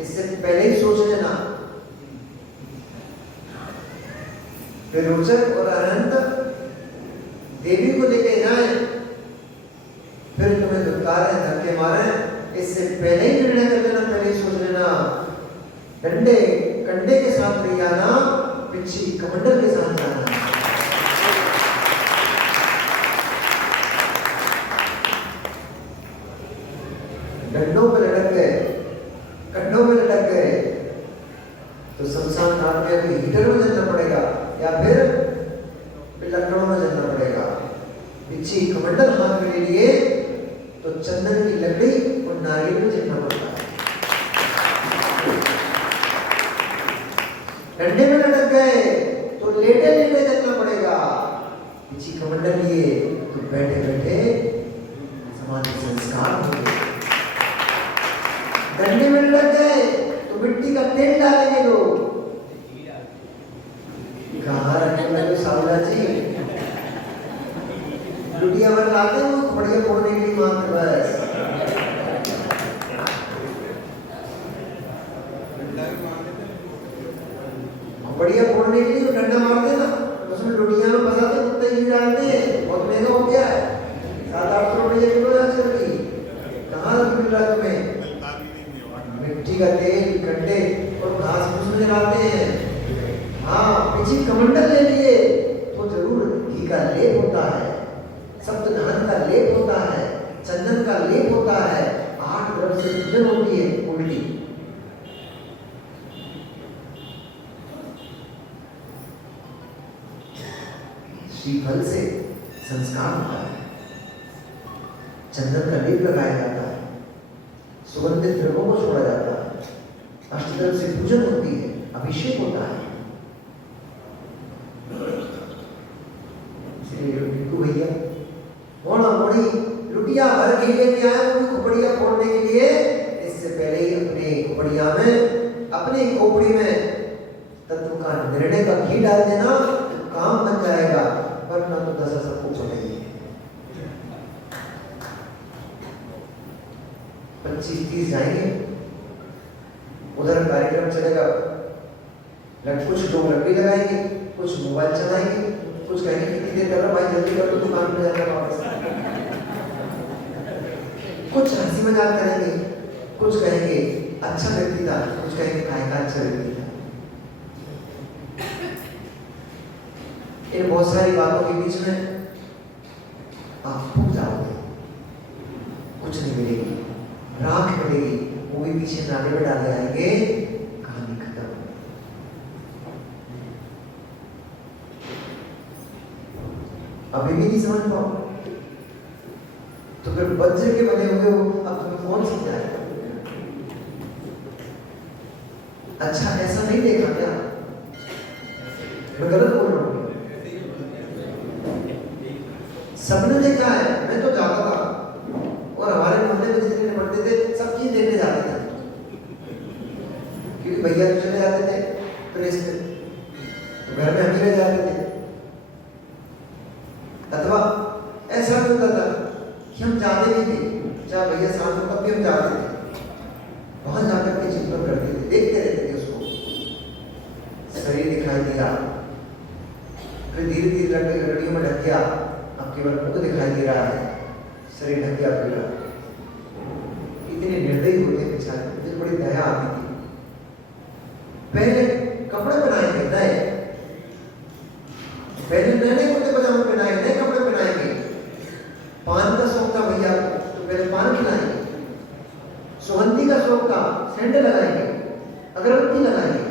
इससे पहले ही सोच लेना। वे रोचक और अनंत देवी को लेके जाए, फिर तुम्हें धुतकारें, धक्के मारें, इससे पहले ही निर्णय कर लेना, पहले ही सोच लेना, डंडे कंडे के साथ नहीं जाना, पिछी कमंडल के साथ जाना। डंडों पे लटक गए, कंडों में लटक गए तो शमशान घाट में कोई हीटर में जलना पड़ेगा या फिर लकड़ों में जलना पड़ेगा। पिछी कमंडल हाथ में ले लिए तो चंदन की लकड़ी और नारियल में जलना पड़ता है। डंडे में लटक गए तो लेटे लेटे जलना पड़ेगा। पिछी कमंडल लिए तो बैठे बैठे समाधि संस्कार हो गए। डंडे में लटक गए तो मिट्टी का तेल डालेंगे लोग। कहाँ रखे मेरे सावला जी, लुटिया भर लाते हैं वो बढ़िया फोड़ने के लिए मात्र बस। बढ़िया फोड़ने के लिए डंडा मारते ना, उसमें लुटिया में फंसाते कुत्ते ही डालते हैं। बहुत महंगा हो गया है, 700-800 रुपये किलो आजकल की। कहाँ मिल रहा है तुम्हें? मिट्टी का तेल, कंडे और घास फूस में जलाते हैं। हाँ, पिछी कमंडल ले लिए तो जरूर घी का लेप होता है, सप्तधान का लेप होता है, चंदन का लेप होता है, 8 द्रव्य से पूजन होती है उल्टी। श्रीफल से संस्कार होता है, चंदन का लेप लगाया जाता है, सुगंधित द्रव्यों को छोड़ा जाता है, अष्टदल से पूजन होती है, अभिषेक होता है। भैया मोड़ा मोड़ी लुटिया भर घी लेके आए वो भी खोपड़िया फोड़ने के लिए। इससे पहले ही अपने खोपड़िया में, अपनी खोपड़ी में तत्व का निर्णय का घी डाल देना तो काम बन जाएगा, वरना तो दशा सबको चलेगी। 25-30 जाएंगे, उधर कार्यक्रम चलेगा, कुछ लोग लकड़ी लगाएंगे, कुछ मोबाइल चलाएंगे, कुछ कहेंगे कितनी देर कर रहा भाई, जल्दी कर लो दुकान में जाकर वापस। कुछ हंसी मजाक करेंगे, कुछ कहेंगे अच्छा व्यक्ति था, कुछ कहेंगे काय का अच्छा व्यक्ति था। इन बहुत सारी बातों के बीच में आप फूट जाओगे, कुछ नहीं मिलेगी, राख मिलेगी, वो भी पीछे नाले में डाले आएंगे, कहानी खत्म। अभी भी नहीं समझ पाओ तो फिर वज्र के बने हुए हो, अब तुम्हें कौन समझाएगा? अच्छा ऐसा नहीं देखा क्या? मैं गलत बोल रहा हूँ? सबने देखा है, मैं तो जाता था और हमारे मोहल्ले में जितने निपटते थे सब चीज देखने जाते थे, क्योंकि भैया तो चले जाते थे प्रेस पे, तो घर में हम ही रह जाते थे। अथवा ऐसा होता था कि हम जाते भी थे, चाहे भैया साथ में तब भी हम जाते थे, वहां जाकर के चिंतन करते थे, देखते रहते थे उसको। शरीर दिखाई दिया, फिर धीरे धीरे लकड़ियों में ढक गया, अब केवल मुख दिखाई दे रहा है, शरीर ढक गया पूरा। इतने निर्दयी होते बेचारे, मुझे बड़ी दया आती थी। पहले कपड़े बनाएंगे नए, पहले नए कुर्ते पजामे पहनाए, नए कपड़े पहनाएंगे। पान का शौक था भैया तो पहले पान खिलाएंगे, सुगंधी का शौक था सैंडल लगाएंगे, अगरबत्ती लगाएंगे,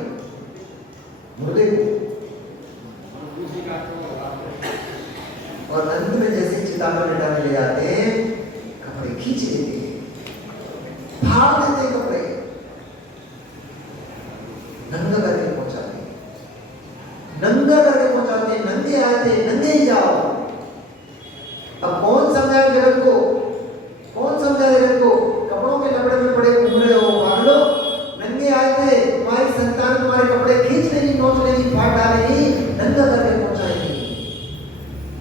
मुर्दे को, और अंत में जैसे चिता पर लिटाने ले जाते हैं, कपड़े खींच लेते हैं, फाड़ देते हैं कपड़े, नंगा करके पहुंचाते हैं, नंगा करके पहुंचाते हैं, नंगे आए थे नंगे ही जाओ। अब कौन समझाए जगत को, कौन समझाए जगत को? कपड़ों के लपड़े में पड़े घूम रहे हो, भाग लो, नंगे आए थे, तुम्हारी संतान तुम्हारे कपड़े खींच लेगी, नोच लेगी, फाड़ डालेगी, नंगा करके पहुंचाएगी।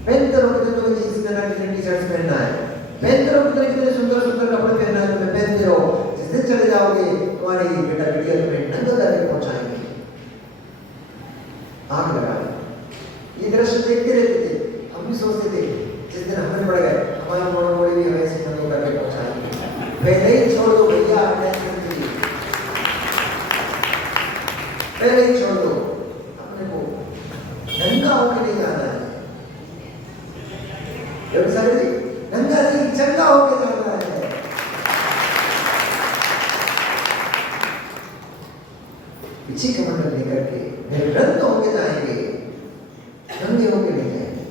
पहनते रहो कितने तुम्हें जींस पहनना, कितने टी शर्ट्स पहनना है, पहनते रहो कितने सुंदर सुंदर कपड़े पहनना है, तुम्हें पहनते रहो। जिस दिन चले जाओगे तुम्हारी बेटा बेटियां तुम्हें नंगा करके पहुंचाएंगे। आग लगा ये दृश्य देखते रहते थे पहले ही छोड़ दो भैया, पहले ही छोड़ दो। अपने को नंगा होके नहीं जाना है, नंगा नहीं चंगा होके जाना है। पीछे कमंडल लेकर के निर्ग्रंथ होके जाएंगे, नंगे होके नहीं जाएंगे।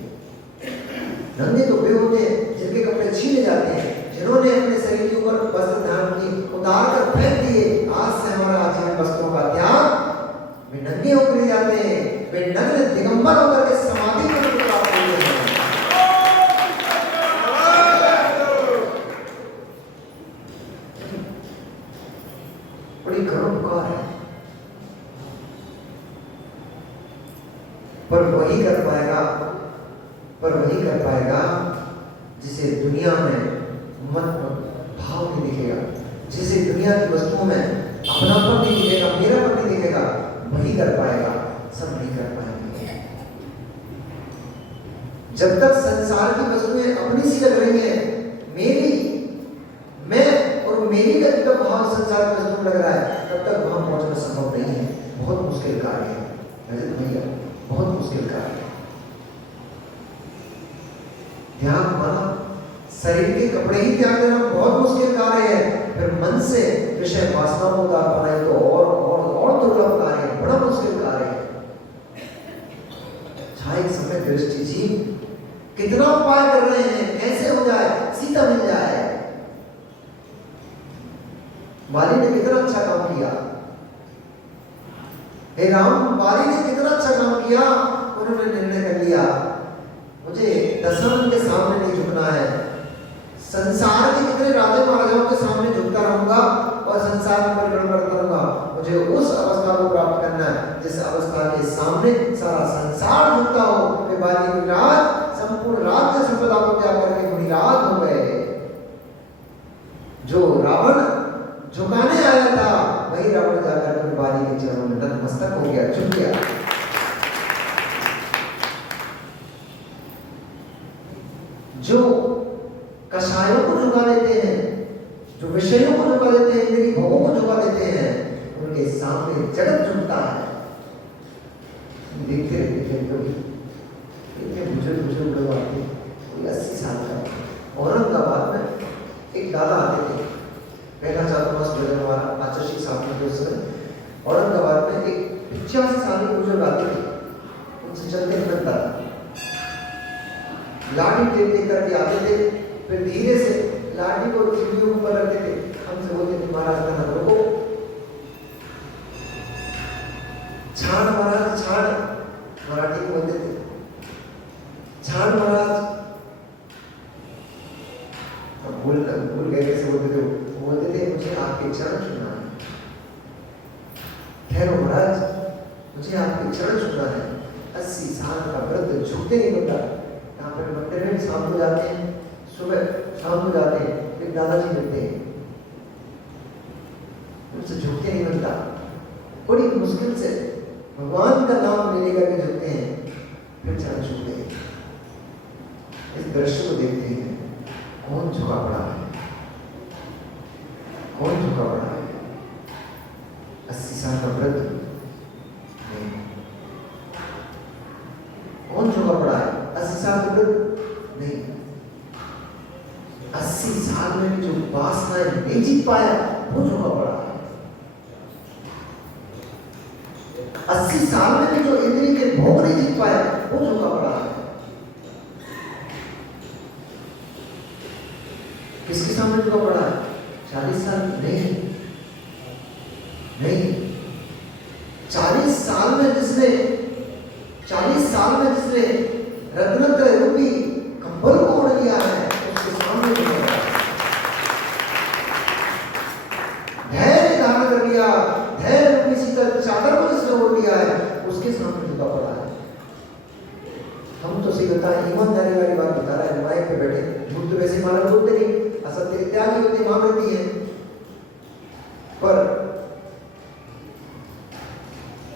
नंगे तो वे होते हैं जिनके कपड़े छीने जाते हैं, जिन्होंने अपने शरीर के ऊपर वस्त्र धारण की उतार कर फेंक दिए। आज से हमारा आजीवन वस्त्रों का त्याग, वे नंगे होकर जाते हैं, वे नग्न दिगंबर होकर के समाधि में प्राप्त हुए हैं। बड़ी करुण पुकार है, पर वही कर पाएगा जिसे दुनिया में मन भाव नहीं दिखेगा, जिसे दुनिया की वस्तुओं में अपनापन नहीं दिखेगा, मेरापन नहीं दिखेगा, वही कर पाएगा। सब नहीं कर पाएंगे। जब तक संसार की वस्तुएं अपनी सी लग रही हैं, मेरी, मैं और मेरी गति का भाव संसार की वस्तु लग रहा है, तब तक वहां पहुंचना संभव नहीं है। बहुत मुश्किल कार्य है भैया, बहुत मुश्किल कार्य है। त्याग माना शरीर के कपड़े ही त्याग देना बहुत मुश्किल कार्य है, फिर मन से विषय वासना को उतार पाना तो और दुर्लभ कार्य है, बड़ा मुश्किल कार्य है। एक समय दृष्टि जी कितना उपाय कर रहे हैं, कैसे हो जाए, सीता मिल जाए। बाली ने कितना अच्छा काम किया, हे राम, बाली ने कितना अच्छा काम किया। उन्होंने निर्णय कर लिया, मुझे दशरथ के सामने नहीं झुकना है, संसार के कितने राजा महाराजाओं के सामने झुकता रहूंगा और संसार में परिगण करता रहूंगा। मुझे उस अवस्था को प्राप्त करना है जिस अवस्था के सामने सारा संसार झुकता हो। वे बाली मुनिराज संपूर्ण राज्य संपदा को त्याग करके मुनिराज हो गए। जो रावण झुकाने आया था, वही रावण जाकर के बाली के चरणों में नतमस्तक हो गया, झुक गया। जो कषायों को झुका देते हैं, जो विषयों को झुका देते हैं, इंद्रिय भोगों को झुका देते हैं, उनके सामने जगत झुकता है। देखते रहते कभी इतने बुजुर्ग लोग आते, कोई 80 साल का। औरंगाबाद में एक दादा आते थे, पहला चातुर्मास भोजन हमारा आचर्षी साथ में उस समय औरंगाबाद में एक 85 साल के बुजुर्ग आते थे, उनसे चलते बनता था, लाठी टेक करके आते थे, फिर धीरे से लाठी को सीढ़ियों ऊपर रखते थे, हमसे बोलते थे महाराज का नाम रखो, छाड़ महाराज, छाड़, मराठी में बोलते थे छाड़ महाराज। भूल गए कैसे बोलते थे, मुझे आपके चरण छूना है, ठहरो महाराज, मुझे आपके चरण छूना है। 80 साल का वृद्ध झुकते नहीं बनता। यहाँ पर मंदिर में शाम को जाते हैं, सुबह शाम को जाते हैं, फिर दादाजी मिलते हैं, उनसे झुकते नहीं बनता। बड़ी मुश्किल से भगवान का नाम ले लेकर के झुकते हैं, फिर चरण छूते हैं। इस दृश्य को देखते हैं, कौन झुका पड़ा है, कौन झुका पड़ा है? 80 साल का वृद्ध नहीं, कौन झुका पड़ा है? 80 साल का वृद्ध नहीं, 80 साल में भी जो वासनाएं नहीं जीत पाया वो झुका पड़ा है। 80 साल में भी जो इंद्रिय के भोग नहीं जीत पाया वो झुका पड़ा है। किसके सामने झुका पड़ा है? 40 साल नहीं, 40 साल में जिसने रत्नत्रय रूपी कंबल को ओढ़ लिया है, उसके सामने झुका पड़ा है। धैर्य धारण कर लिया, धैर्य रूपी शीतल चादर को जिसने ओढ़ लिया है, उसके सामने झुका पड़ा है। हम तो सही बताएं, ईमानदारी वाली बात बता रहा है, माइक पे बैठे, झूठ तो वैसे मालूम होते नहीं, असत्य के त्यागी होते, मां रहती है, पर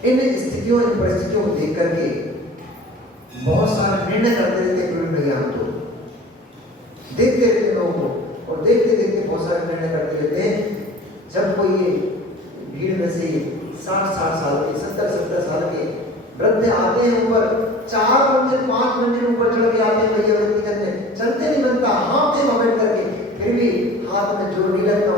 इन स्थितियों, इन परिस्थितियों को देख करके बहुत सारे निर्णय करते रहते हैं। तो देखते रहते लोगों को, और देखते देखते बहुत सारे निर्णय करते कोई ये भीड़ में से 60 साल के 70 साल के वृद्ध आते हैं ऊपर, 4 मंजिल 5 मंजिल ऊपर चढ़ के आते हैं भैया व्यक्ति करने, चलते नहीं बनता, हाँफते कमेंट करके, फिर भी हाथ में जोर नहीं लगता,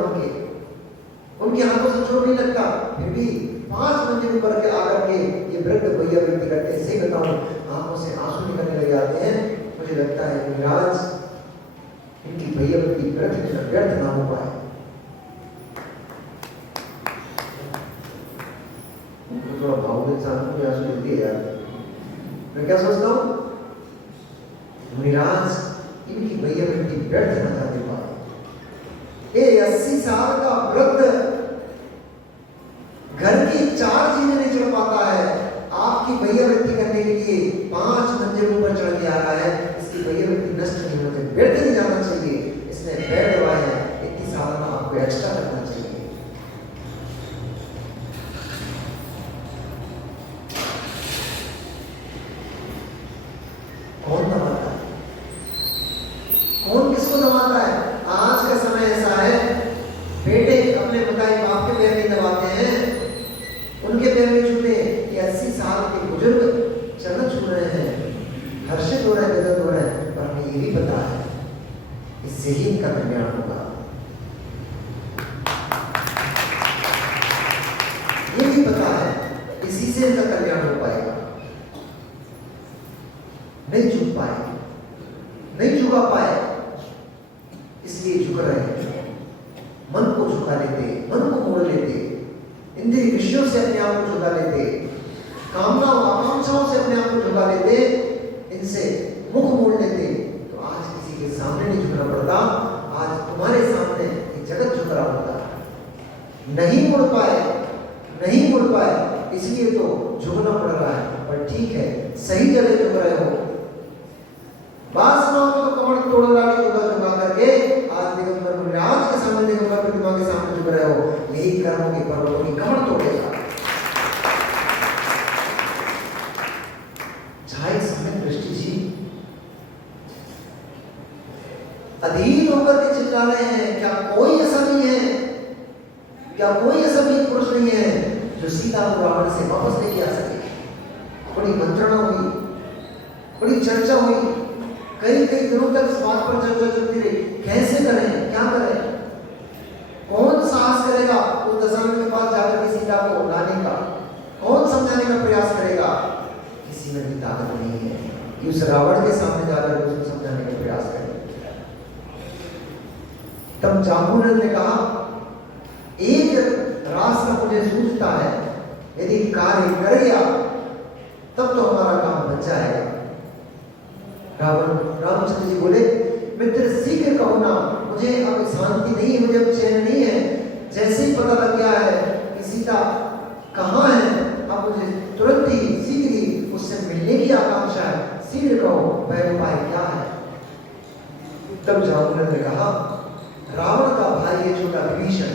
उनके हाथों से जोर नहीं लगता, फिर भी 5 मंजिल ऊपर के आकर के ये वृद्ध भैया व्यक्ति करते हैं। सही बताऊं, आंखों से आंसू निकलने लग जाते हैं। मुझे लगता है महाराज इनकी भैया व्यक्ति व्यर्थ ना हो पाए। थोड़ा भाव इंसान को आंसू देती है यार। मैं क्या सोचता हूँ, निराश इनकी भैया व्यक्ति व्यर्थ न जाने पाए। ये 80 साल का वृद्ध घर की 4 चीजें नहीं चढ़ पाता है, आपकी भैया व्यक्ति करने के लिए 5 मंजिल ऊपर चढ़ के आ रहा है। इसकी भैया व्यक्ति नष्ट नहीं होते, व्यर्थ नहीं जाना चाहिए। इसने पैर दबाए हैं, इतनी साधना आपको एक्स्ट्रा करना चाहिए। कौन दबाता है, कौन किसको दबाता है? आज का समय ऐसा है, बेटे अपने बताए बाप के पैर नहीं दबाते हैं, उनके पैर नहीं छूते। कि 80 साल के बुजुर्ग चरण छू रहे हैं, हर्षित हो रहे हैं, गदगद हो रहे हैं, पर हमें ये भी पता है इससे ही इनका कल्याण होगा। ये भी पता है इसी से इनका कल्याण हो पाएगा। नहीं झुक पाए, नहीं झुका पाए, इसलिए झुक रहे हैं। मन को झुका लेते, मन को मोड़ लेते, इंद्रिय विषयों से अपने आप को झुका लेते, कामनाओं आकांक्षाओं से अपने आप को झुका लेते, इनसे मुख मोड़ लेते, तो आज किसी के सामने नहीं झुकना पड़ता। आज तुम्हारे सामने एक जगत झुक रहा होता। नहीं मुड़ पाए, नहीं मुड़ पाए, इसलिए तो झुकना पड़ रहा है। पर ठीक है, सही जगह झुक रहे हो। वासनाओं को तो कमर तोड़ डाली झुका करके आज दिगंबर मुनिराज के सामने, दिगंबर प्रतिमा के सामने झुक रहे हो। यही कर्मों के पर्वतों की कमर तोड़ेगा। झाई समय दृष्टि जी अधीन होकर के चिल्ला रहे हैं, क्या कोई ऐसा नहीं है, क्या कोई ऐसा भी पुरुष नहीं है जो सीता को रावण से वापस लेके आ सके? बड़ी मंत्रणा हुई, बड़ी चर्चा हुई, कई दिनों तक इस बात पर चर्चा चलती रही, कैसे करें, क्या करें, कौन साहस करेगा उस दशरथ के पास जाकर के सीता को लाने का, कौन समझाने का प्रयास करेगा? किसी में भी ताकत नहीं है कि उस रावण के सामने जाकर उसको समझाने का प्रयास करे। तब जाम्बुवंत ने कहा, एक रास्ता मुझे सूझता है, यदि कार्य कर गया तब तो हमारा काम बच जाएगा। रामचंद्र जी बोले, मित्र शीघ्र कहो ना, मुझे अब शांति नहीं है, मुझे अब चैन नहीं है। जैसे ही पता लग गया है कि सीता कहाँ है, अब मुझे तुरंत ही शीघ्र ही उससे मिलने की आकांक्षा है, शीघ्र कहो वह उपाय क्या है? तब जाम्बुवंत ने कहा, रावण का भाई है छोटा विभीषण,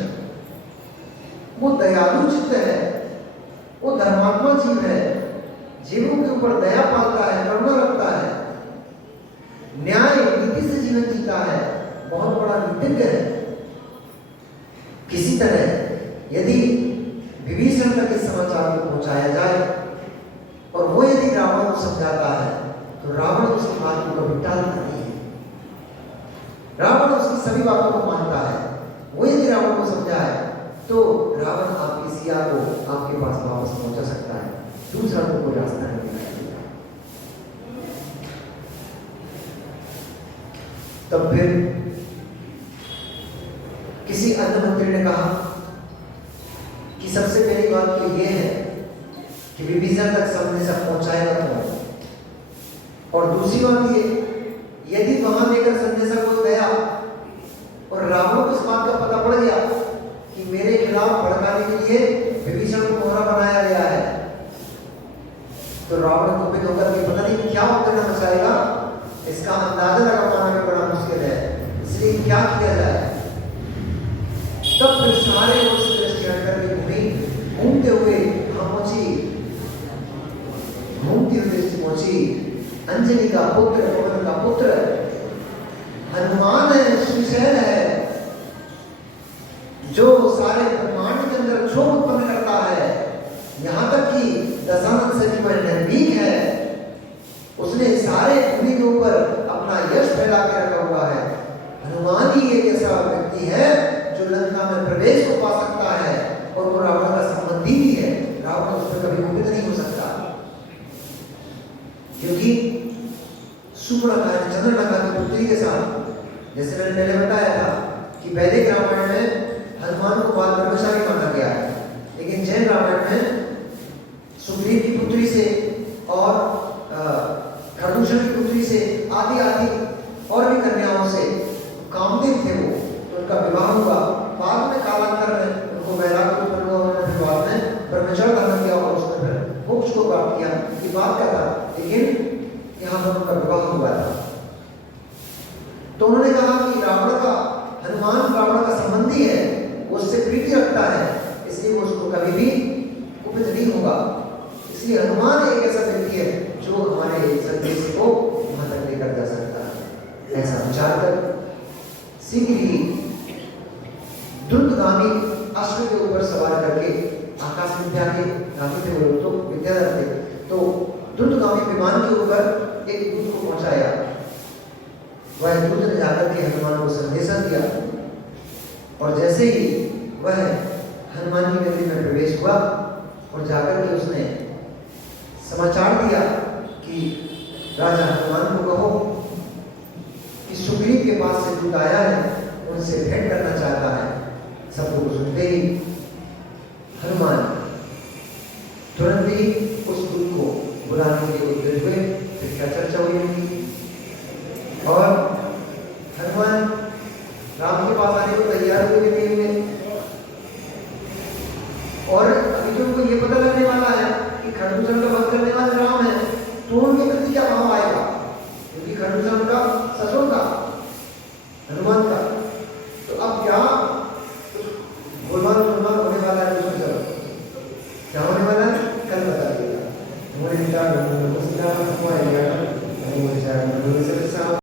वो दयालु चित्त है, वो धर्मात्मा जीव है, जीवों के ऊपर दया पालता है, करुणा रखता है, न्याय नीति से जीवन जीता है, बहुत बड़ा नीतिज्ञ है। किसी तरह यदि विभीषण तक इस समाचार को पहुंचाया जाए और वो यदि रावण को समझाता है तो रावण उसकी बात को कभी टालता नहीं है, रावण उसकी सभी बातों को मानता है। वो यदि रावण को समझाए तो रावण आपकी सिया को आपके पास वापस पहुंचा सकता है, दूसरा तो कोई रास्ता नहीं है। तब फिर किसी अन्य मंत्री ने कहा कि सबसे पहली बात तो यह है कि विभीषण तक संदेश पहुंचाएगा कौन, और दूसरी बात ये, यदि वहां लेकर संदेशा कोई गया और रावण को इस बात का पता पड़ गया कि मेरे खिलाफ भड़काने के लिए विभीषण को मोहरा बनाया गया है, तो रावण कुपित होकर के पता नहीं क्या उत्तेजना मचाएगा, इसका अंदाजा लगा पाना भी बड़ा मुश्किल है। इसलिए क्या किया जाए? तब फिर सारे लोग से दृष्टि हट करके घूमते हुए घूमती हुई दृष्टि पहुंची अंजलि का पुत्र, पवन का पुत्र, हनुमान है, सुशैल है, जो सारे ब्रह्मांड के अंदर क्षोभ उत्पन्न करता है, यहाँ तक कि दशानन से भी वह निर्भीक है, उसने सारे भूमि के ऊपर अपना यश फैला के रखा हुआ है। हनुमान ही एक ऐसा व्यक्ति है जो लंका में प्रवेश को पा सकता है, और वो रावण का संबंधी भी है। रावण उस पर कभी मुक्त नहीं हो सकता, क्योंकि सुपर्णखा चंद्रलेखा की पुत्री के साथ, जैसे मैंने पहले बताया था कि वैदिक रामायण में हनुमान को बाल ब्रह्मचारी माना गया है, लेकिन जैन रामायण में सुग्रीव की पुत्री से और खरदूषण की पुत्री से आदि आदि और भी कन्याओं से कामदेव थे वो, तो उनका विवाह हुआ। बाद में कालांतर में उनको वैराग्य उत्पन्न हुआ, उन्होंने फिर बाद में ब्रह्मचर्य धारण किया और उसने फिर मोक्ष को प्राप्त किया। ये बात क्या था, लेकिन यहाँ पर उनका विवाह हुआ था। तो उन्होंने कहा कि रावण का, हनुमान रावण का संबंधी है, वो उससे प्रीति रखता है, इसलिए वो उसको कभी भी कुपित नहीं होगा। इसलिए हनुमान एक ऐसा व्यक्ति है जो हमारे संदेश को वहां तक लेकर जा सकता है। ऐसा विचार कर शीघ्र ही द्रुतगामी अश्व के ऊपर सवार करके आकाश विद्या के गामी थे वो, तो विद्याधर थे, तो द्रुतगामी विमान के ऊपर एक दूत को पहुंचाया। वह दूत ने जाकर के हनुमान को संदेशा दिया, और जैसे ही वह हनुमान की नगरी में प्रवेश हुआ और जाकर के उसने समाचार दिया कि राजा हनुमान को कहो कि सुग्रीव के पास से दूत आया है, उनसे भेंट करना चाहता है। सब लोग सुनते ही हनुमान तुरंत ही उस दूत को बुलाने के लिए उद्यत हुए। फिर क्या चर्चा हुई उनकी, और हनुमान राम के पास आने को तैयार हुए निकले हुए, और अभी तो उनको ये पता लगने वाला है कि खरदूषण का वध करने वाले राम है, तो उनके प्रति क्या भाव आएगा, क्योंकि खरदूषण का ससुर का हनुमान का। तो अब क्या गोलमाल होने वाला है, उसमें चलो क्या होने वाला है कल बता दिएगा। हमारे विचार